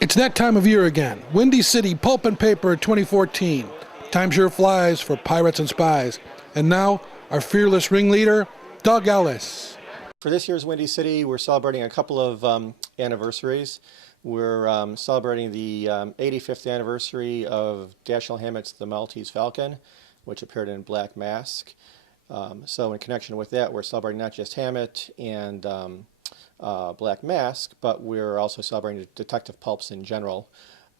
It's that time of year again. Windy City Pulp and Paper 2014. Time sure flies for pirates and spies. And now, our fearless ringleader, Doug Ellis. For this year's Windy City, we're celebrating a couple of anniversaries. We're celebrating the 85th anniversary of Dashiell Hammett's The Maltese Falcon, which appeared in Black Mask. So in connection with that, we're celebrating not just Hammett and Black Mask, but we're also celebrating detective pulps in general.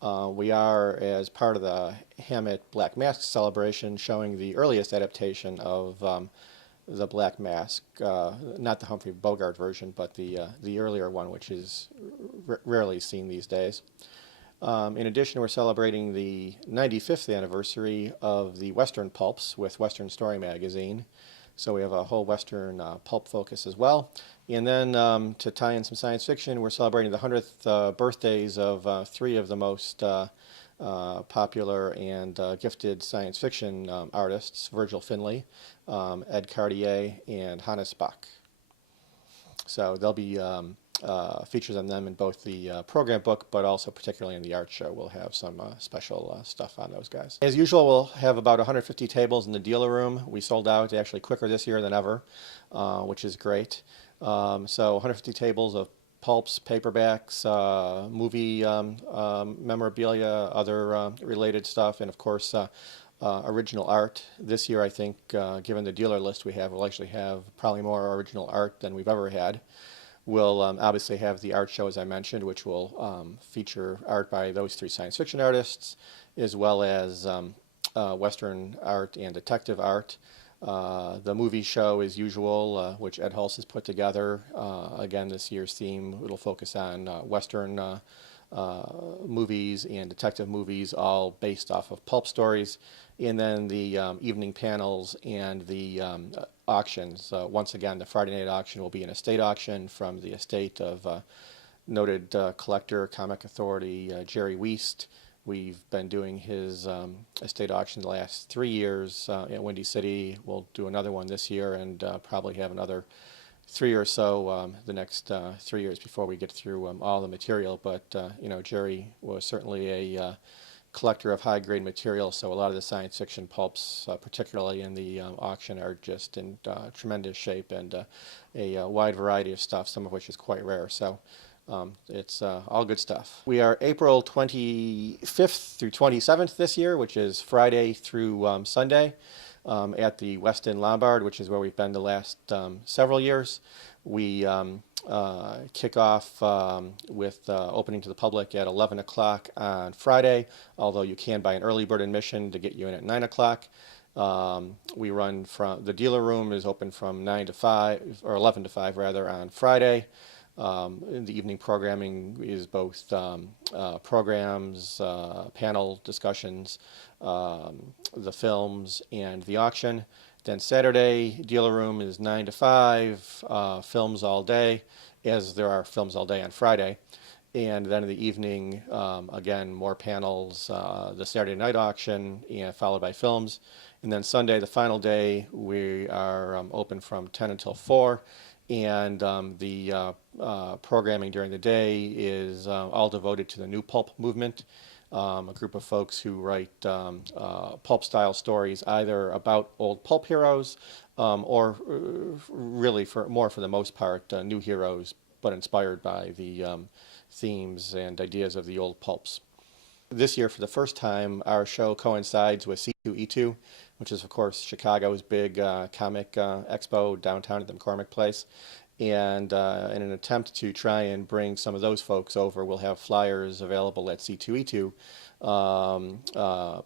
We are, as part of the Hammett Black Mask celebration, showing the earliest adaptation of the Black Mask, not the Humphrey Bogart version, but the earlier one, which is rarely seen these days. In addition, we're celebrating the 95th anniversary of the Western pulps with Western Story magazine. So we have a whole Western pulp focus as well. And then to tie in some science fiction, we're celebrating the 100th birthdays of three of the most popular and gifted science fiction artists, Virgil Finlay, Ed Cartier, and Hannes Bach. So there'll be features on them in both the program book, but also particularly in the art show. We'll have some special stuff on those guys. As usual, we'll have about 150 tables in the dealer room. We sold out actually quicker this year than ever, which is great. So 150 tables of pulps, paperbacks, movie memorabilia, other related stuff, and of course original art. This year, I think, given the dealer list we have, we'll actually have probably more original art than we've ever had. We'll obviously have the art show, as I mentioned, which will feature art by those three science fiction artists, as well as Western art and detective art. The movie show, as usual, which Ed Hulse has put together. Again, this year's theme, it'll focus on Western movies and detective movies, all based off of pulp stories. And then the evening panels and the auctions. Once again, the Friday night auction will be an estate auction from the estate of noted collector, comic authority, Jerry Wiest. We've been doing his estate auction the last 3 years at Windy City. We'll do another one this year and probably have another 3 or so the next 3 years before we get through all the material. But you know, Jerry was certainly a collector of high-grade material, so a lot of the science fiction pulps, particularly in the auction, are just in tremendous shape, and a wide variety of stuff, some of which is quite rare. So it's all good stuff. We are April 25th through 27th this year, which is Friday through Sunday, at the West End Lombard, which is where we've been the last several years. We kick off with opening to the public at 11 o'clock on Friday, although you can buy an early bird admission to get you in at 9 o'clock. We run from, the dealer room is open from 9 to 5, or 11 to 5 rather, on Friday. The evening programming is both programs, panel discussions, the films, and the auction. Then Saturday, dealer room is 9 to 5, films all day, as there are films all day on Friday. And then in the evening, again, more panels, the Saturday night auction, and followed by films. And then Sunday, the final day, we are open from 10 until 4. And the programming during the day is all devoted to the new pulp movement, a group of folks who write pulp-style stories, either about old pulp heroes or really, for the most part, new heroes, but inspired by the themes and ideas of the old pulps. This year, for the first time, our show coincides with C2E2, which is, of course, Chicago's big comic expo downtown at the McCormick Place. And in an attempt to try and bring some of those folks over, we'll have flyers available at C2E2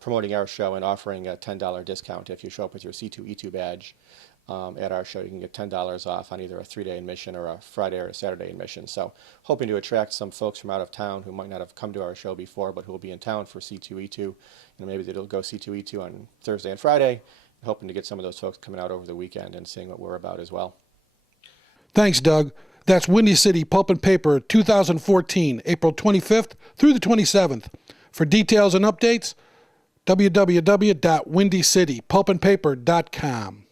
promoting our show and offering a $10 discount if you show up with your C2E2 badge. At our show, you can get $10 off on either a 3-day admission or a Friday or a Saturday admission. So hoping to attract some folks from out of town who might not have come to our show before, but who will be in town for C2E2. And maybe they'll go C2E2 on Thursday and Friday. Hoping to get some of those folks coming out over the weekend and seeing what we're about as well. Thanks, Doug. That's Windy City Pulp and Paper 2014, April 25th through the 27th. For details and updates, www.windycitypulpandpaper.com.